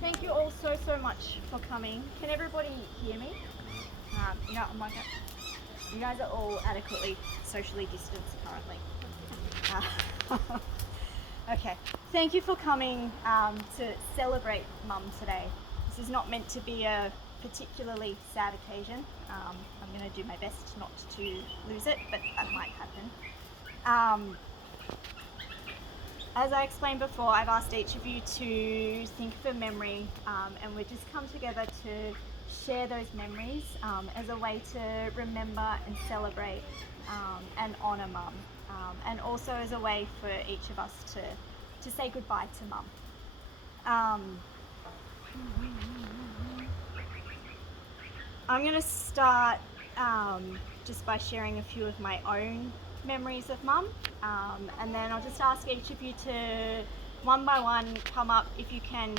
Thank you all so much for coming. Can everybody hear me? No, oh my God. You guys are all adequately socially distanced currently. Okay. Thank you for coming to celebrate Mum today. This is not meant to be a particularly sad occasion. I'm going to do my best not to lose it, but that might happen. As I explained before, I've asked each of you to think of a memory, and we've just come together to share those memories as a way to remember and celebrate and honour Mum, and also as a way for each of us to say goodbye to Mum. I'm going to start just by sharing a few of my own memories of Mum, and then I'll just ask each of you to one by one come up, if you can,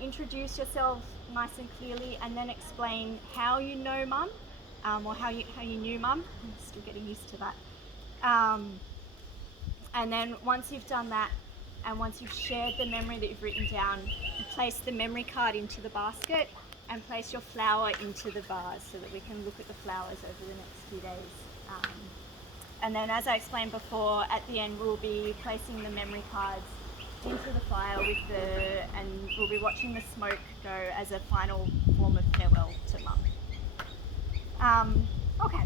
introduce yourself nice and clearly, and then explain how you know Mum, or how you knew Mum. I'm still getting used to that. And then once you've done that, and once you've shared the memory that you've written down, you place the memory card into the basket and place your flower into the vase so that we can look at the flowers over the next few days. And then, as I explained before, at the end we'll be placing the memory cards into the fire and we'll be watching the smoke go as a final form of farewell to Mum. Okay.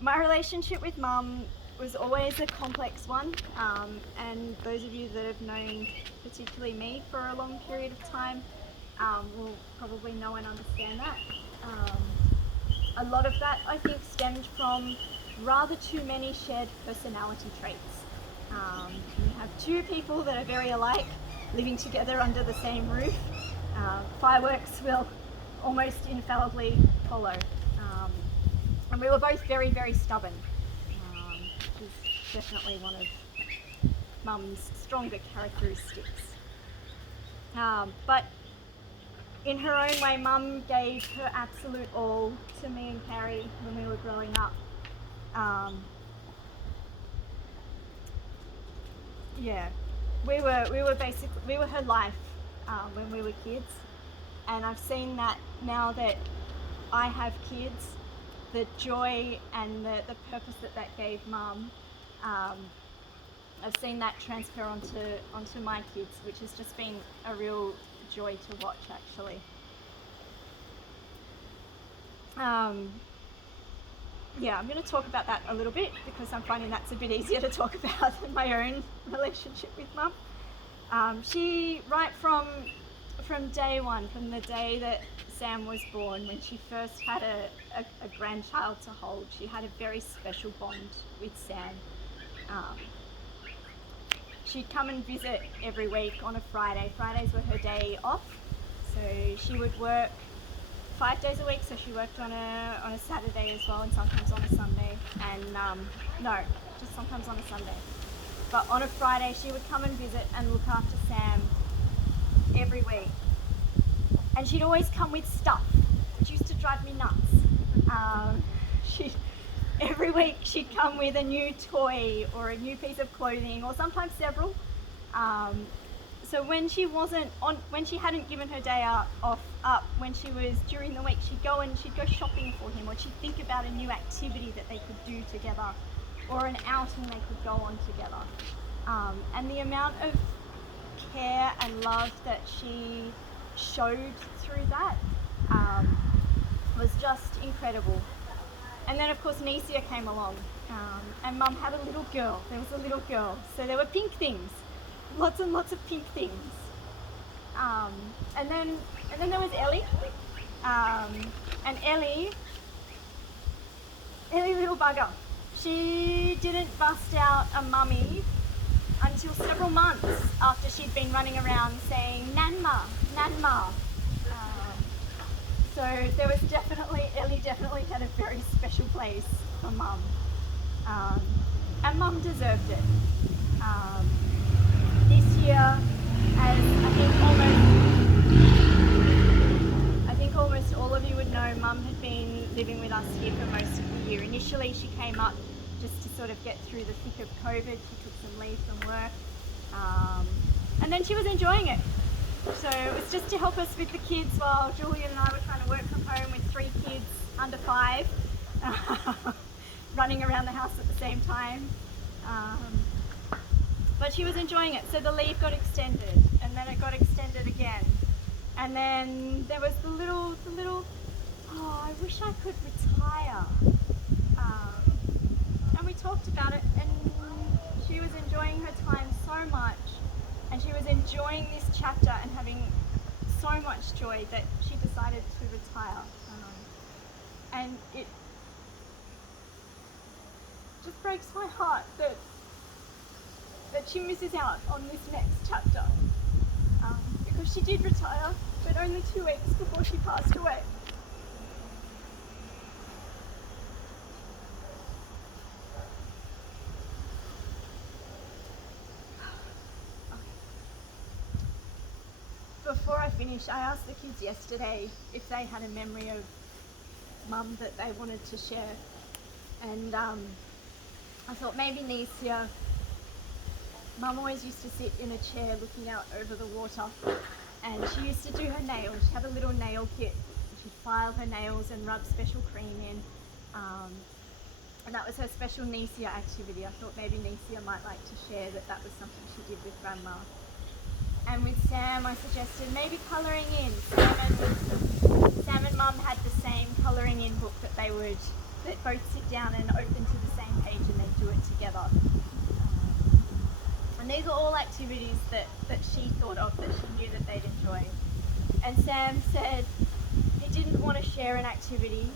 My relationship with Mum was always a complex one, and those of you that have known particularly me for a long period of time will probably know and understand that. A lot of that, I think, stemmed from rather too many shared personality traits. You have two people that are very alike living together under the same roof. Fireworks will almost infallibly follow. And we were both very stubborn, which is definitely one of Mum's stronger characteristics. But in her own way, Mum gave her absolute all to me and Carrie when we were growing up. We were her life when we were kids, and I've seen that now that I have kids, the joy and the purpose that gave Mum. I've seen that transfer onto my kids, which has just been a real joy to watch, actually. I'm going to talk about that a little bit because I'm finding that's a bit easier to talk about than my own relationship with Mum. She, right from day one, from the day that Sam was born, when she first had a grandchild to hold, she had a very special bond with Sam. She'd come and visit every week on a Friday. Fridays were her day off, so she would work 5 days a week, so she worked on a Saturday as well, and sometimes on a Sunday, and just sometimes on a Sunday. But on a Friday she would come and visit and look after Sam every week. And she'd always come with stuff, which used to drive me nuts. Every week she'd come with a new toy or a new piece of clothing, or sometimes several. So when she hadn't given her day off up, when she was during the week, she'd go shopping for him, or she'd think about a new activity that they could do together, or an outing they could go on together. And the amount of care and love that she showed through that was just incredible. And then of course Nesia came along, and Mum had a little girl. There was a little girl, so there were pink things, lots and lots of pink things. And then there was Ellie, and Ellie little bugger. She didn't bust out a mummy until several months after she'd been running around saying Nanma, Nanma. So there was Ellie definitely had a very special place for Mum. And Mum deserved it. This year, as I think almost all of you would know, Mum had been living with us here for most of the year. Initially she came up just to sort of get through the thick of COVID. She took some leave from work, and then she was enjoying it. So it was just to help us with the kids while Julian and I were trying to work from home with 3 kids under 5 running around the house at the same time. But she was enjoying it, so the leave got extended, and then it got extended again. And then there was the little, oh, I wish I could retire. And we talked about it, and she was enjoying her time so much, and she was enjoying this chapter and having so much joy that she decided to retire. And it just breaks my heart that she misses out on this next chapter, because she did retire, but only 2 weeks before she passed away. Before I finish, I asked the kids yesterday if they had a memory of Mum that they wanted to share, and I thought maybe Nesia. Mum always used to sit in a chair looking out over the water, and she used to do her nails. She had a little nail kit. She'd file her nails and rub special cream in, and that was her special Nesia activity. I thought maybe Nesia might like to share that that was something she did with Grandma. And with Sam, I suggested maybe colouring in. Sam and Mum had the same colouring in book that they would both sit down and open to the same page and then do it together. And these are all activities that she thought of, that she knew that they'd enjoy. And Sam said he didn't want to share an activity,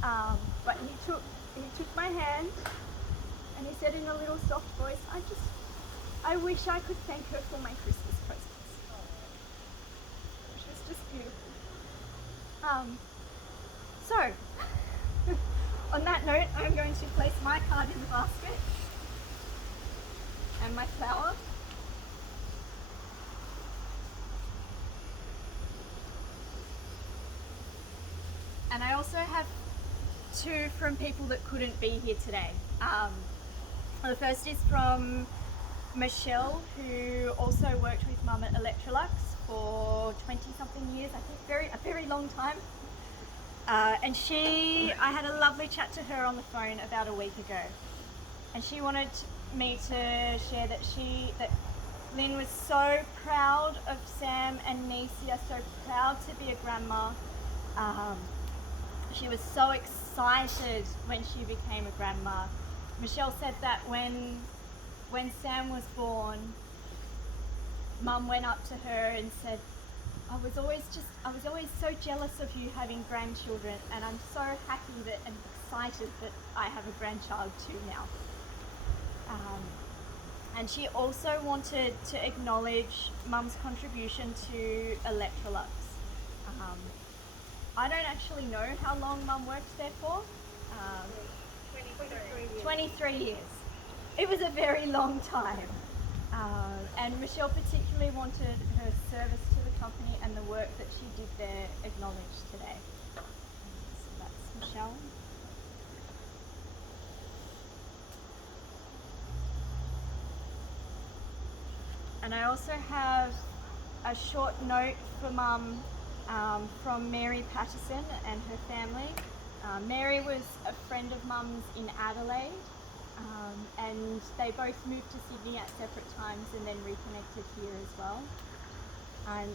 but he took my hand and he said in a little soft voice, I wish I could thank her for my Christmas presents. Which was just beautiful. So, on that note, I'm going to place my card in the basket and my flower. And I also have 2 from people that couldn't be here today. The first is from Michelle, who also worked with Mum at Electrolux for 20-something years, I think, a very long time. And I had a lovely chat to her on the phone about a week ago. And she wanted me to share that Lynn was so proud of Sam and Nesia, so proud to be a grandma. She was so excited when she became a grandma. Michelle said that when Sam was born, Mum went up to her and said, I was always so jealous of you having grandchildren, and I'm so happy and excited that I have a grandchild too now. And she also wanted to acknowledge Mum's contribution to Electrolux. I don't actually know how long Mum worked there for. 23 years. It was a very long time. And Michelle particularly wanted her service to the company and the work that she did there acknowledged today. So that's Michelle. And I also have a short note for Mum from Mary Patterson and her family. Mary was a friend of Mum's in Adelaide, and they both moved to Sydney at separate times and then reconnected here as well.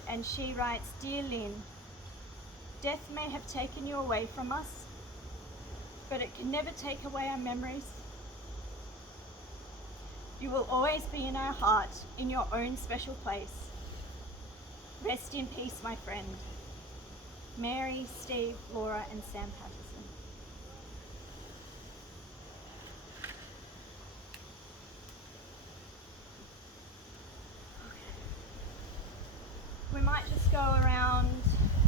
And she writes, Dear Lynn, death may have taken you away from us, but it can never take away our memories. You will always be in our heart, in your own special place. Rest in peace, my friend. Mary, Steve, Laura, and Sam Patterson. We might just go around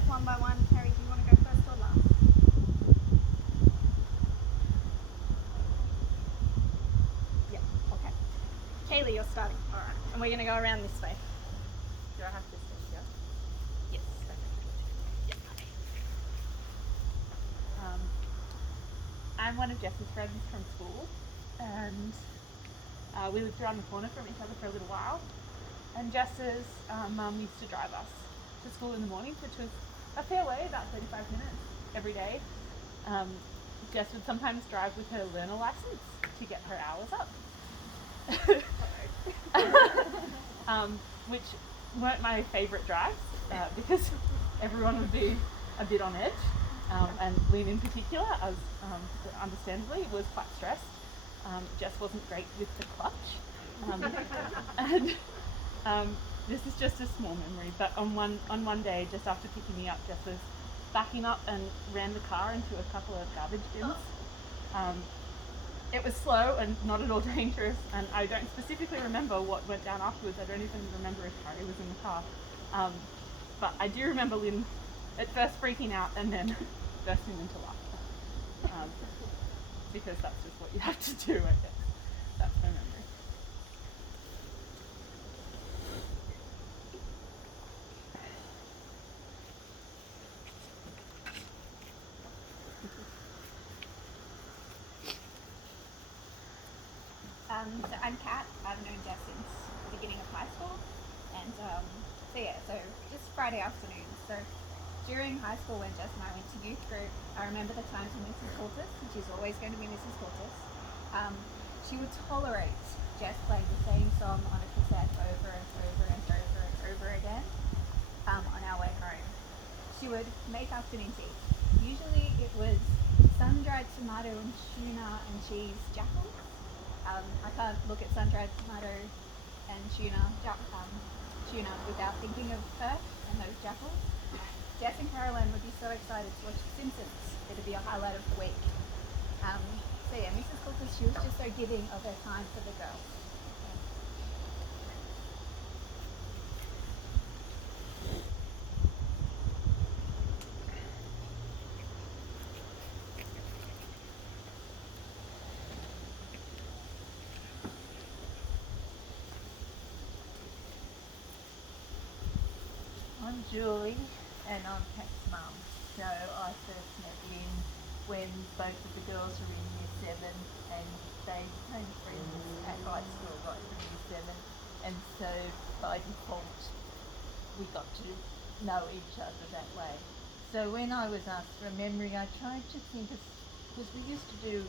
one by one. Carrie, do you want to go first or last? Yeah, okay. Kaylee, you're starting. All right. And we're going to go around this way. Do I have to sit here? Yes. Yeah. I'm one of Jess's friends from school, and we lived around the corner from each other for a little while. And Jess's mum used to drive us to school in the morning, which was a fair way, about 35 minutes every day. Jess would sometimes drive with her learner license to get her hours up. Which weren't my favourite drives because everyone would be a bit on edge, and Lynn in particular, as understandably, was quite stressed. Jess wasn't great with the clutch, and this is just a small memory, but on one day, just after picking me up, Jess was backing up and ran the car into a couple of garbage bins. It was slow and not at all dangerous, and I don't specifically remember what went down afterwards. I don't even remember if Harry was in the car. But I do remember Lynn at first freaking out and then bursting into laughter. Because that's just what you have to do, I guess. That's my memory. So I'm Kat. I've known Jess since the beginning of high school, and so just Friday afternoons. So during high school, when Jess and I went to youth group, I remember the times when Mrs. Coulter, and she's always going to be Mrs. Coulter, she would tolerate Jess playing the same song on a cassette over and over and over and over again on our way home. She would make afternoon tea. Usually it was sun-dried tomato and tuna and cheese jackals. I can't look at sun-dried tomato and tuna without thinking of her and those jackals. Jess and Caroline would be so excited to watch The Simpsons. It'd be a highlight of the week. So yeah, Mrs. Coulter, she was just so giving of her time for the girls. I'm Julie and I'm Kat's mum. So I first met Lynn when both of the girls were in year 7 and they became friends at high school right from year 7, and so by default we got to know each other that way. So when I was asked for a memory, I tried to think of, because we used to do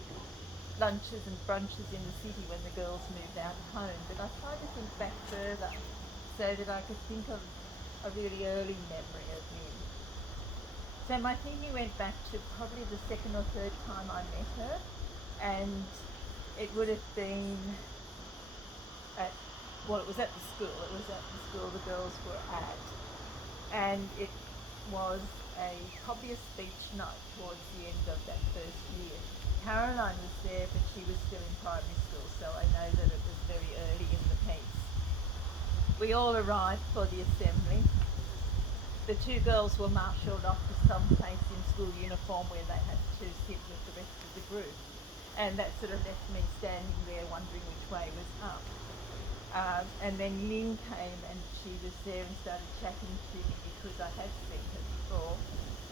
lunches and brunches in the city when the girls moved out of home, but I tried to think back further so that I could think of a really early memory of Lynn. So my thinking went back to probably the second or third time I met her, and it would have been at, well, it was at the school. It was at the school the girls were at, and it was probably a speech night towards the end of that first year. Caroline was there, but she was still in primary school, so I know that it was very early in the piece. We all arrived for the assembly. The two girls were marshalled off to some place in school uniform where they had to sit with the rest of the group. And that sort of left me standing there wondering which way was up. And then Lynn came and she was there and started chatting to me because I had seen her before.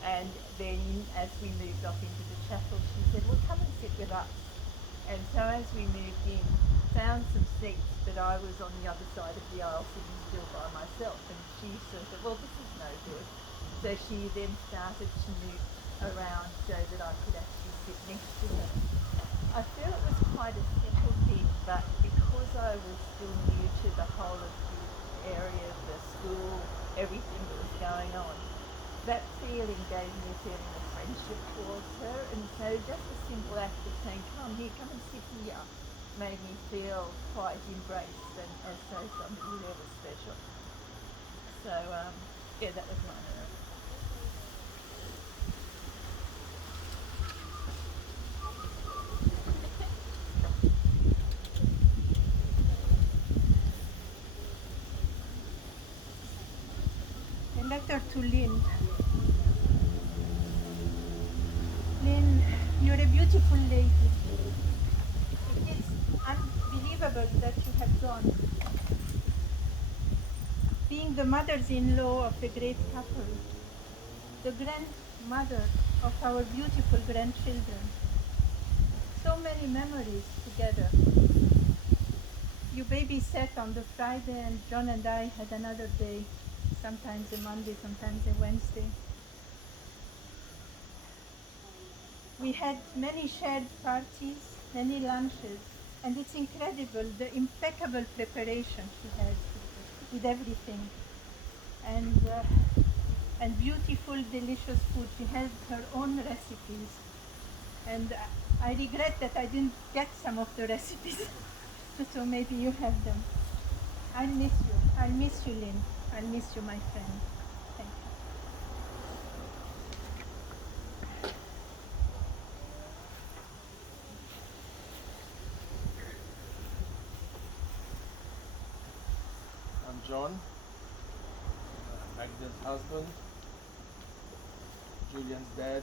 And then as we moved off into the chapel, she said, well, come and sit with us. And so as we moved in, found some seats, but I was on the other side of the aisle sitting still by myself, and she sort of said, well, this is no good. So she then started to move around so that I could actually sit next to her. I feel it was quite a simple thing, but because I was still new to the whole of the area of the school, everything that was going on, that feeling gave me a feeling of friendship towards her, and so just a simple act of saying, come here, come and sit here, made me feel quite embraced and as though something there was special. So, yeah, that was my memory. Conductor to Lynn. Lynn, you're a beautiful lady. It is unbelievable that you have gone. Being the mothers-in-law of a great couple, the grandmother of our beautiful grandchildren. So many memories together. you babysat on the Friday, and John and I had another day, sometimes a Monday, sometimes a Wednesday. We had many shared parties, many lunches, and it's incredible the impeccable preparation she has with everything, and beautiful, delicious food. She has her own recipes, and I regret that I didn't get some of the recipes, so maybe you have them. I'll miss you. I'll miss you, Lynn. I'll miss you, my friend. Thank you. I'm John, Magda's husband, Julian's dad,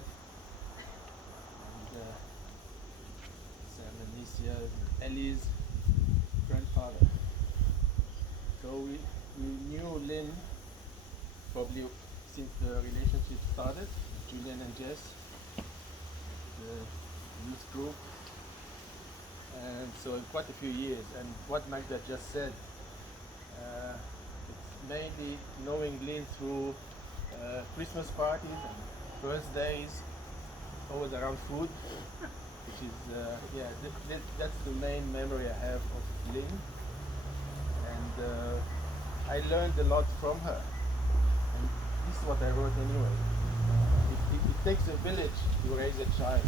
and Sam and Alicia, Ellie's grandfather. So we knew Lynn probably since the relationship started, Julian and Jess, the youth group, and so quite a few years. And what Magda just said, it's mainly knowing Lynn through Christmas parties and birthdays, always around food, which is that's the main memory I have of Lynn. And I learned a lot from her. And this is what I wrote anyway. It takes a village to raise a child.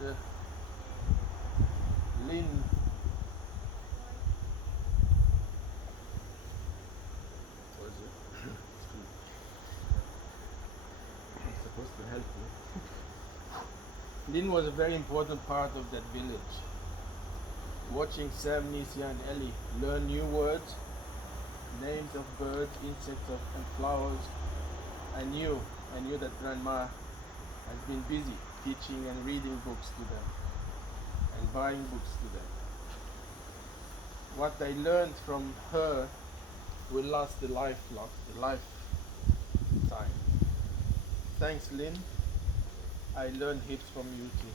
And Lynn was it? I'm supposed to help you. Lynn was a very important part of that village. Watching Sam, Nisia, and Ellie learn new words, names of birds, insects, and flowers, I knew that Grandma has been busy teaching and reading books to them and buying books to them. What I learned from her will last a lifetime. Thanks, Lynn. I learned heaps from you too.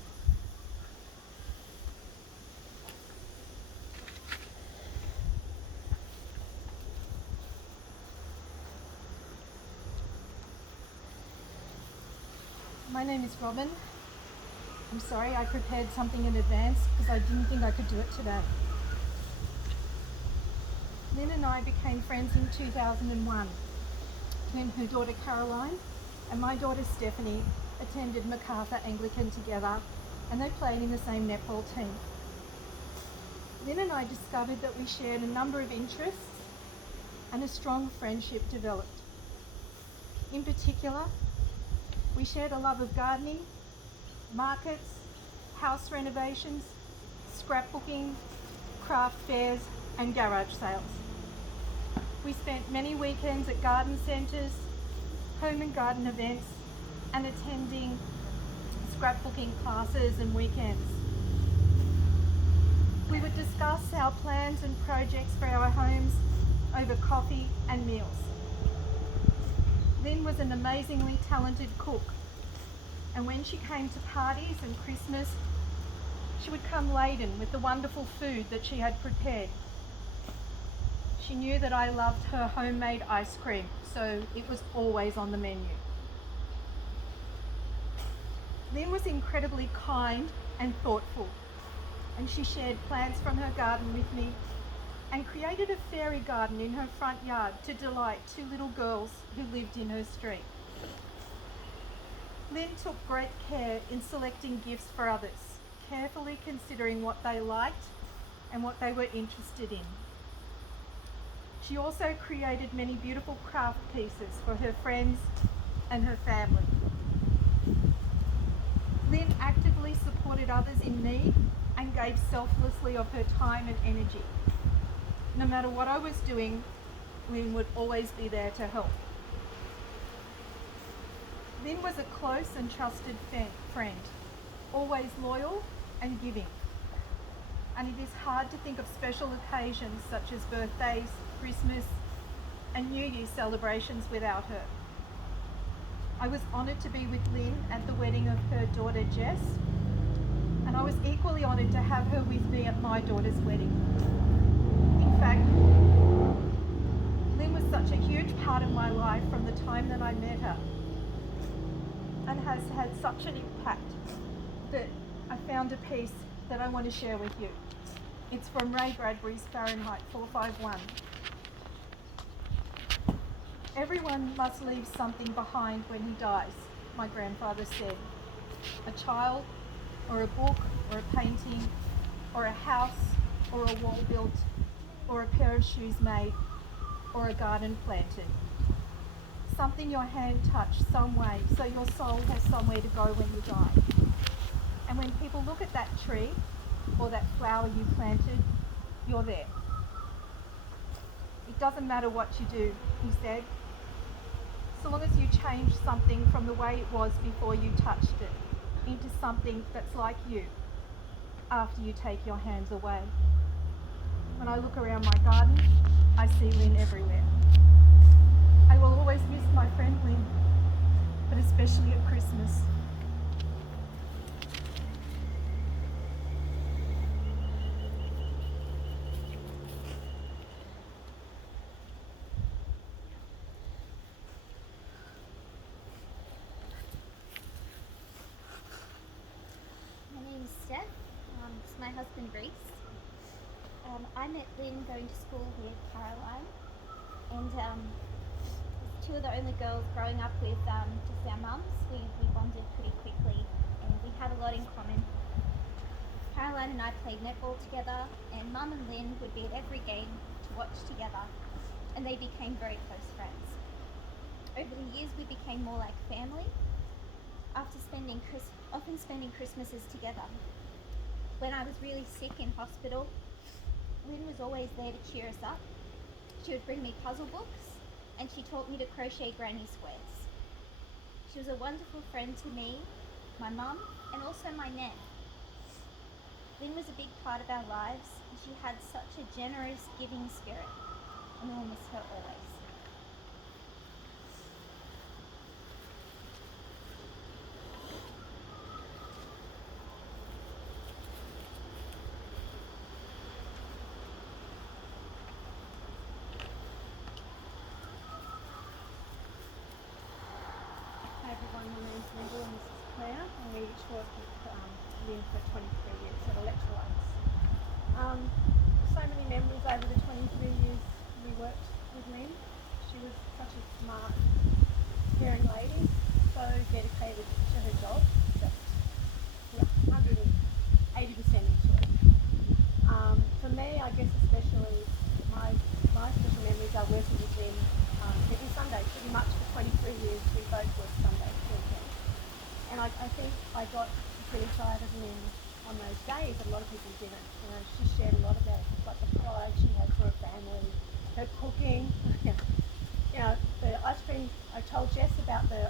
My name is Robin. I'm sorry I prepared something in advance because I didn't think I could do it today. Lynn and I became friends in 2001 when her daughter Caroline and my daughter Stephanie attended MacArthur Anglican together, and they played in the same netball team. Lynn and I discovered that we shared a number of interests and a strong friendship developed. In particular, we shared a love of gardening, markets, house renovations, scrapbooking, craft fairs, and garage sales. We spent many weekends at garden centres, home and garden events, and attending scrapbooking classes and weekends. We would discuss our plans and projects for our homes over coffee and meals. Lynn was an amazingly talented cook, and when she came to parties and Christmas, she would come laden with the wonderful food that she had prepared. She knew that I loved her homemade ice cream, so it was always on the menu. Lynn was incredibly kind and thoughtful, and she shared plants from her garden with me and created a fairy garden in her front yard to delight two little girls who lived in her street. Lynn took great care in selecting gifts for others, carefully considering what they liked and what they were interested in. She also created many beautiful craft pieces for her friends and her family. Lynn actively supported others in need and gave selflessly of her time and energy. No matter what I was doing, Lynn would always be there to help. Lynn was a close and trusted friend, always loyal and giving. and it is hard to think of special occasions such as birthdays, Christmas, and New Year's celebrations without her. I was honoured to be with Lynn at the wedding of her daughter Jess, and I was equally honoured to have her with me at my daughter's wedding. In fact, Lynn was such a huge part of my life from the time that I met her, and has had such an impact that I found a piece that I want to share with you. It's from Ray Bradbury's Fahrenheit 451. Everyone must leave something behind when he dies, my grandfather said. A child, or a book, or a painting, or a house, or a wall built, or a pair of shoes made, or a garden planted. Something your hand touched some way, so your soul has somewhere to go when you die. And when people look at that tree, or that flower you planted, you're there. It doesn't matter what you do, he said, so long as you change something from the way it was before you touched it into something that's like you after you take your hands away. When I look around my garden, I see Lynn everywhere. I will always miss my friend Lynn, but especially at Christmas. My name's Steph. This is my husband Reese. I met Lynn going to school with Caroline, and two of the only girls growing up with just our mums. We bonded pretty quickly, and we had a lot in common. Caroline and I played netball together, and Mum and Lynn would be at every game to watch together, and they became very close friends. Over the years, we became more like family, after often spending Christmases together. When I was really sick in hospital, Lynn was always there to cheer us up. She would bring me puzzle books, and she taught me to crochet granny squares. She was a wonderful friend to me, my mum, and also my nan. Lynn was a big part of our lives, and she had such a generous, giving spirit, and we will miss her always. Hi everyone, my name's Linda and this is Claire, and we each worked with Lynn for 23 years at electrolytes. So many memories over the 23 years we worked with Lynn. She was such a smart, caring lady, so dedicated to her job, just 180% into it. For me, I guess especially my special memories are working with Lynn every Sunday. Pretty much for 23 years we both worked Sunday weekend. And I think I got pretty tired of Lynn on those days. A lot of people didn't. You know, she shared a lot about like the pride she had for her family, her cooking. You know, the ice cream. I told Jess about the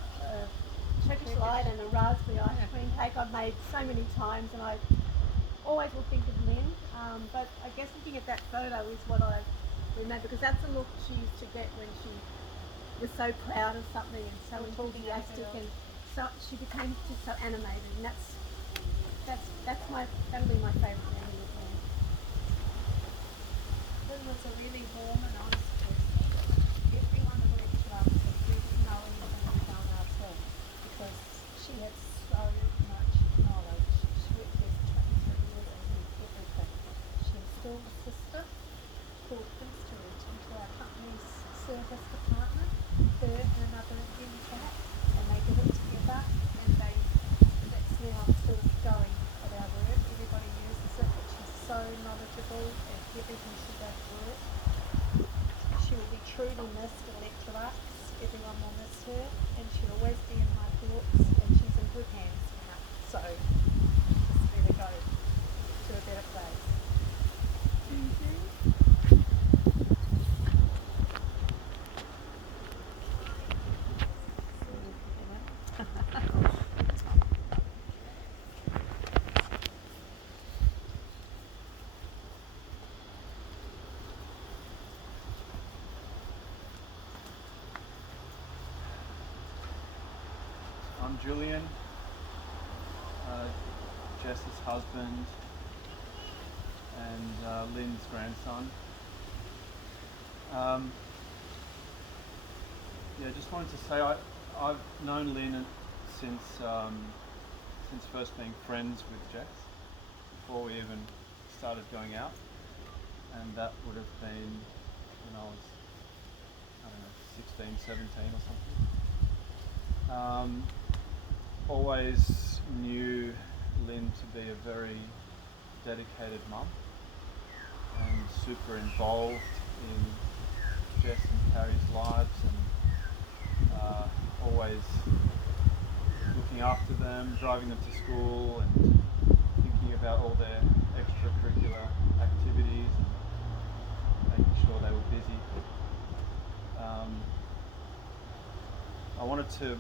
Turkish delight and the raspberry ice cream cake I've made so many times, and I always will think of Lynn. But I guess looking at that photo is what I remember, because that's the look she used to get when she was so proud of something and so enthusiastic, and so she became just so animated, and that'll be my favourite memory of Lynn. Lynn was a really warm and honest person. Everyone in the club was really knowing about ourselves because she had so much knowledge. She worked there for 23 years and knew everything. She installed a system called Instrument into our company's service department. Her and another Indian cat, and they did it together, and that's now still going at our work. Everybody uses it, but she's so knowledgeable and everything she does work. She will be truly missed at Electrolux. Everyone will miss her, and she'll always be in my thoughts, and she's in good hands now. So just let her go to a better place. I'm Julian, Jess's husband and Lynn's grandson. Just wanted to say I've known Lynn since first being friends with Jess, before we even started going out, and that would have been when I was, 16, 17 or something. Always knew Lynn to be a very dedicated mum and super involved in Jess and Carrie's lives, and always looking after them, driving them to school and thinking about all their extracurricular activities and making sure they were busy. I wanted to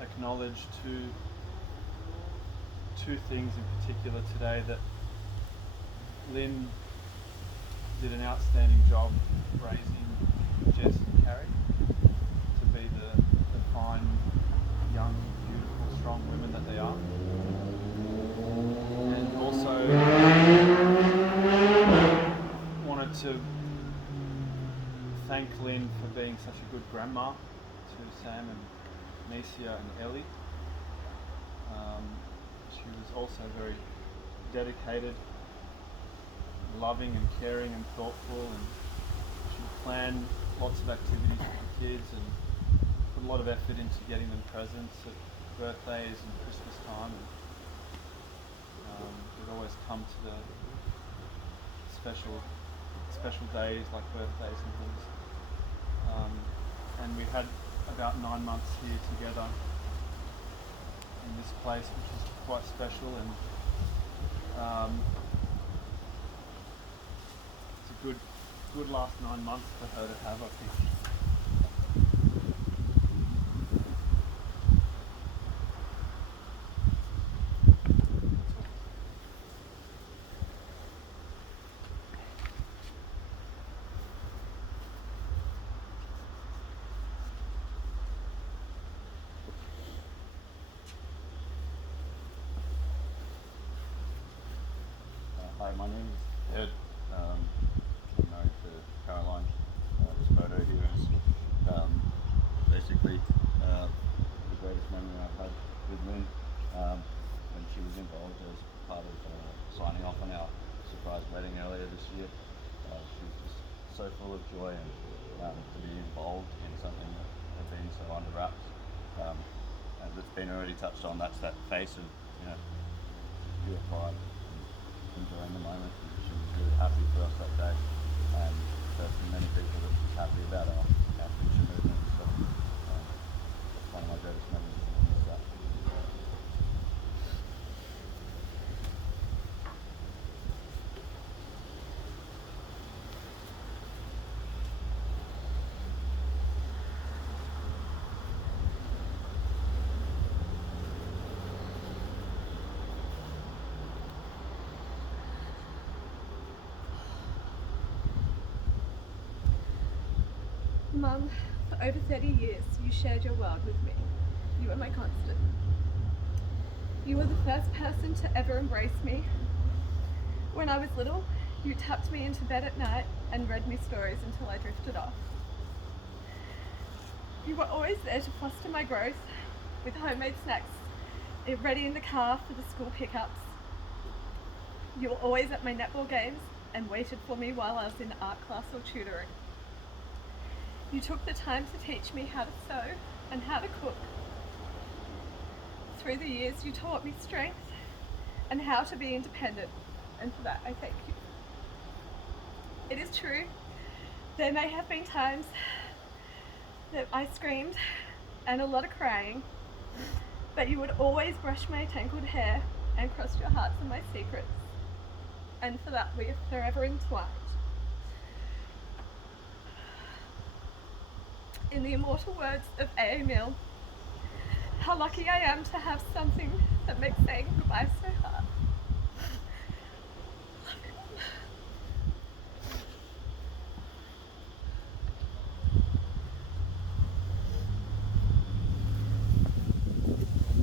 acknowledge two things in particular today. That Lynn did an outstanding job raising Jess and Carrie to be the fine, young, beautiful, strong women that they are. And also wanted to thank Lynn for being such a good grandma to Sam and Nesia and Ellie. She was also very dedicated, loving and caring and thoughtful, and she would plan lots of activities for the kids and put a lot of effort into getting them presents at birthdays and Christmas time. And we'd always come to the special days like birthdays and things. And we had about 9 months here together in this place, which is quite special, and it's a good last 9 months for her to have, I think. Hi, my name is Ed. I'm married to Caroline. This photo here is basically the greatest memory I've had with Lynn when she was involved as part of signing off on our surprise wedding earlier this year. She was just so full of joy, and to be involved in something that had been so under wraps. As it's been already touched on, that's that face of pure pride. Enjoying the moment. She was really happy for us that day, and there's many people that was happy about our future movement. So that's one of my greatest memories is that. Mum, for over 30 years, you shared your world with me. You were my constant. You were the first person to ever embrace me. When I was little, you tucked me into bed at night and read me stories until I drifted off. You were always there to foster my growth with homemade snacks ready in the car for the school pickups. You were always at my netball games and waited for me while I was in art class or tutoring. You took the time to teach me how to sew and how to cook. Through the years, you taught me strength and how to be independent, and for that I thank you. It is true, there may have been times that I screamed and a lot of crying, but you would always brush my tangled hair and cross your hearts on my secrets, and for that we are forever entwined. In the immortal words of A.A. Milne, how lucky I am to have something that makes saying goodbye so hard. Love you.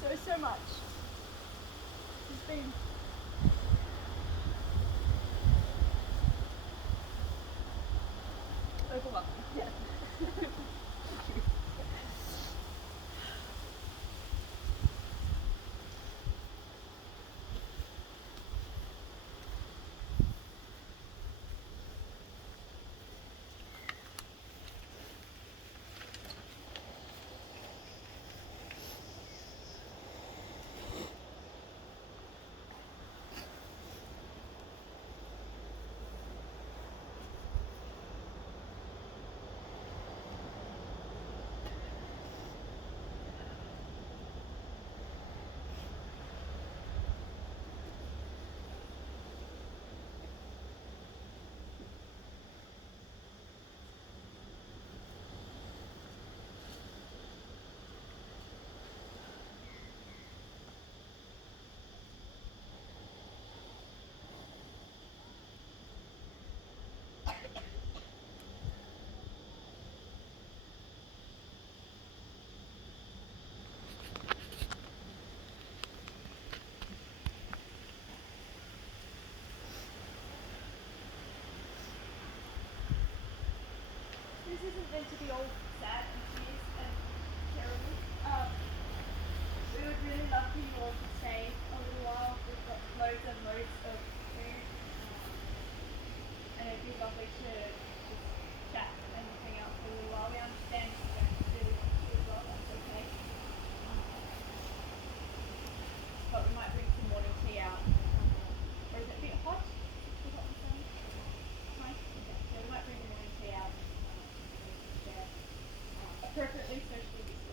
so much. It's been overwhelming. Yeah. This isn't meant to be all sad and tears and terrible. We would really love for you all to stay a little while. We've got loads and loads of food. And it'd be lovely to just chat and hang out for a little while. We understand if you don't really want to as well, that's okay. But we might bring some morning tea out. Or is it a bit hot? Too hot for some? Fine? Okay. So we might bring the morning tea out. Appropriately socially distanced.